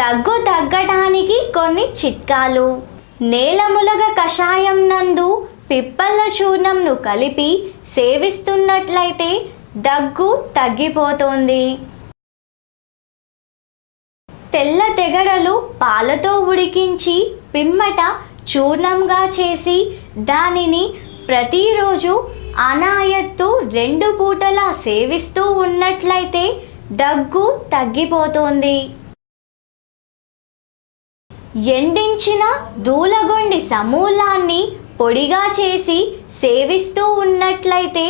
దగ్గు తగ్గడానికి కొన్ని చిట్కాలు. నేలములగ కషాయం నందు పిప్పళ్ళ చూర్ణంను కలిపి సేవిస్తున్నట్లయితే దగ్గు తగ్గిపోతుంది. తెల్ల తెగడలు పాలతో ఉడికించి పిమ్మట చూర్ణంగా చేసి దానిని ప్రతిరోజు అనాయత్తు 2 పూటలా సేవిస్తూ ఉన్నట్లయితే దగ్గు తగ్గిపోతుంది. ఎండించిన దూలగొండి సమూలాన్ని పొడిగా చేసి సేవిస్తూ ఉన్నట్లయితే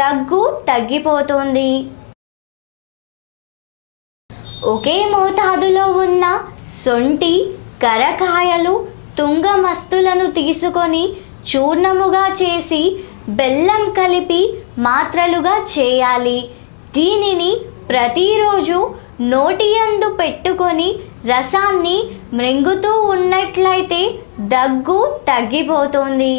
దగ్గు తగ్గిపోతుంది. ఒకే మోతాదులో ఉన్న సొంటి, కరకాయలు, తుంగమస్తులను తీసుకొని చూర్ణముగా చేసి బెల్లం కలిపి మాత్రలుగా చేయాలి. దీనిని ప్రతిరోజు నోటియందు పెట్టుకొని రసాన్ని మృంగుతూ ఉన్నట్లయితే దగ్గు తగ్గిపోతుంది.